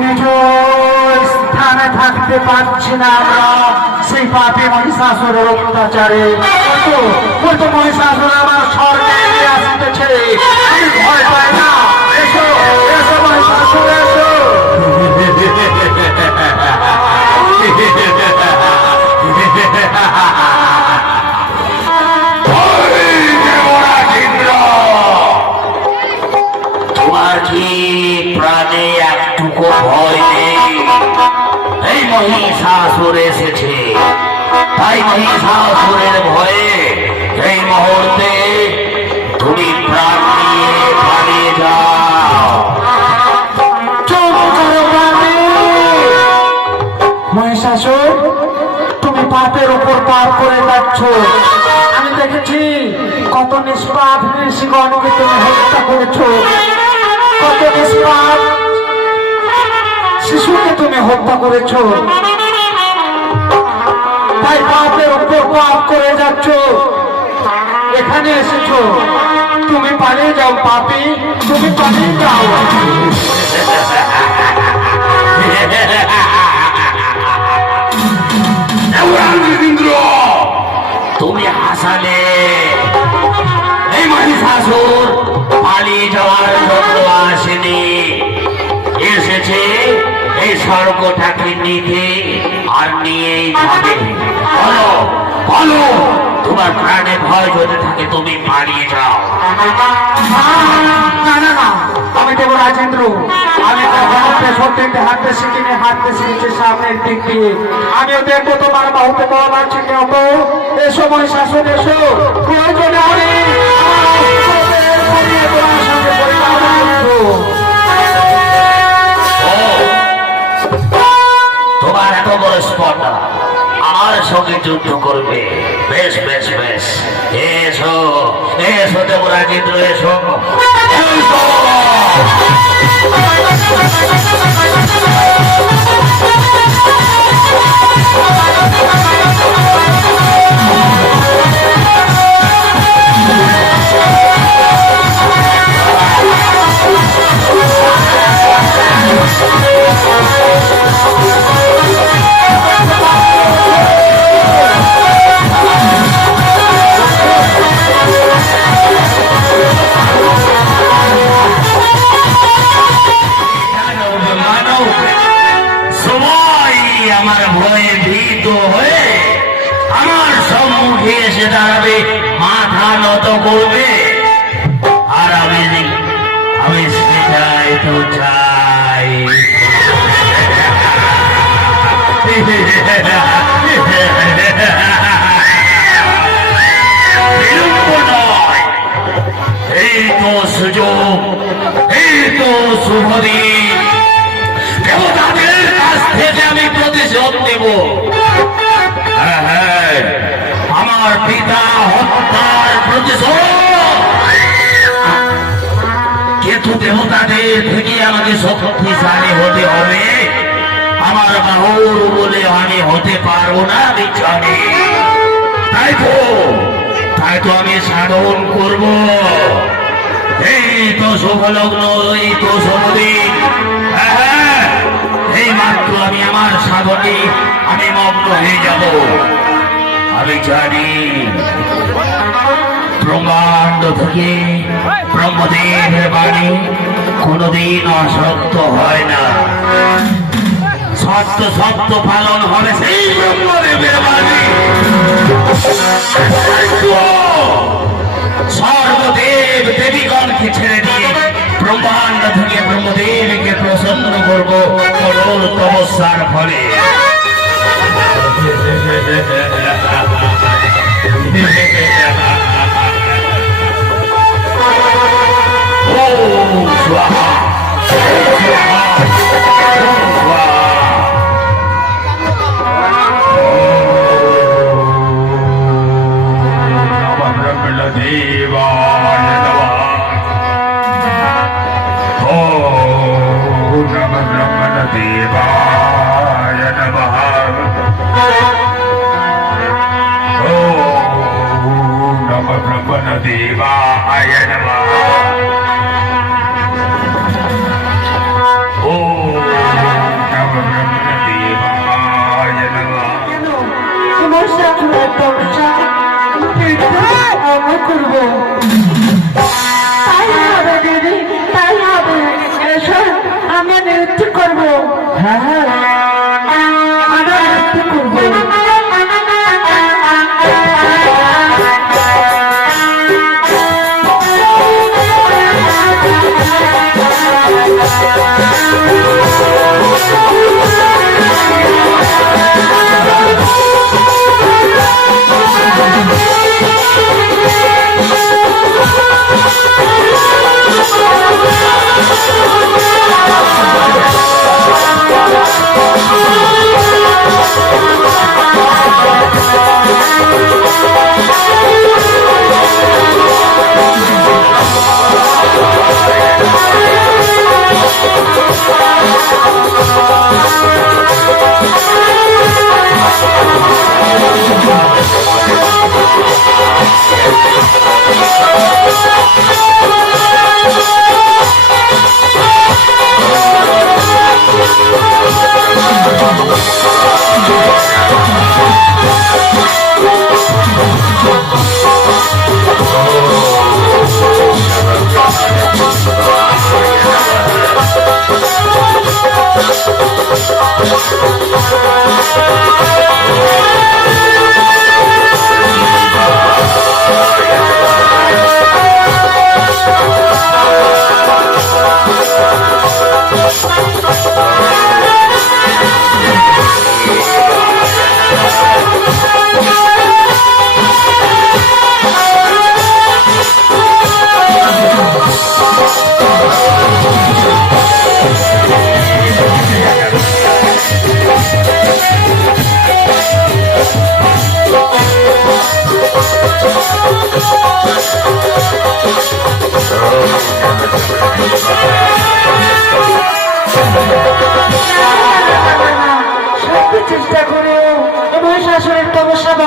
নিজ স্থানে থাকতে পারছি না আমরা। সেই পাপে মহিষাসুরের অত্যাচারে। বলতো মহিষাসুর আমার স্বর্গে আসতেছে। আমি ভয় পাই না। এসো। একটুকু ভয় নেই এই মহিষাসুর এসেছে। তাই মহিষাসুরের ভয়ে এই মুহূর্তে তুমি তুমি পাপের উপর পাপ করে যাচ্ছ। আমি দেখেছি কত নিষ্পাপ ঋষিগণকে তুমি হত্যা করেছ। কত নিষ্পাপ শিশুকে তুমি হত্যা করেছ। তাই পাপের উপর পাপ করে যাচ্ছ। এখানে এসেছ। তুমি পালিয়ে যাও, পাপি। তুমি পালিয়ে যাও। তুমি হাসালে। পালিয়ে যাওয়ার জন্য আসেনি। এসেছে এই স্বর্গটাকে নিতে আর নিয়েই যাবে বলো বলো, তোমার প্রাণে ভয় যদি থাকে, তুমি পালিয়ে যাও। আমি দেব রাজেন্দ্র আমি হাঁটতে সত্যি হাঁটতে শিখিনি হাঁটতে শিখেছি সামনের দিক দিয়ে। আমিও দেখব তোমার বাহুতে বল আছে কেউ এ সময় শাসন এসো, প্রয়োজনে সঙ্গে যুদ্ধ করবে। বেশ বেশ বেশ। এসো এসো দেব রাজেন্দ্র এসো। করবে আর আমি আমি সেটাই তো চাই। এই তো সুযোগ এই তো শুভদিন দেবতাদের থেকে আমাকে শক্তিশালী হতে হবে আমার বাহুর বলে আমি হতে পারব না জানি তাই তো তাই তো আমি সাধন করব। এই তো শুভলগ্ন এই তো শুভদিন। হ্যাঁ, এই মাত্র আমি আমার সাধনে আমি মগ্ন হয়ে যাব। আমি জানি। ব্রহ্মাণ্ড থেকে ব্রহ্মদেবের বাণী কোনোদিন অসত্য হয় না। সত্য সত্য পালন হবে সেই ব্রহ্মদেবের বাণী। সর্বদেব দেবীগণকে ছেড়ে দিয়ে ব্রহ্মাণ্ড থেকে ব্রহ্মদেবকে প্রসন্ন করব। কঠোর তপস্যার ফলে। வாசுதேவாய நம ஓம் நம தேவாய நம সমস্যা আমরা করব তাই হবে দিদি তাই হবে আমাদের হ্যাঁ مرحبا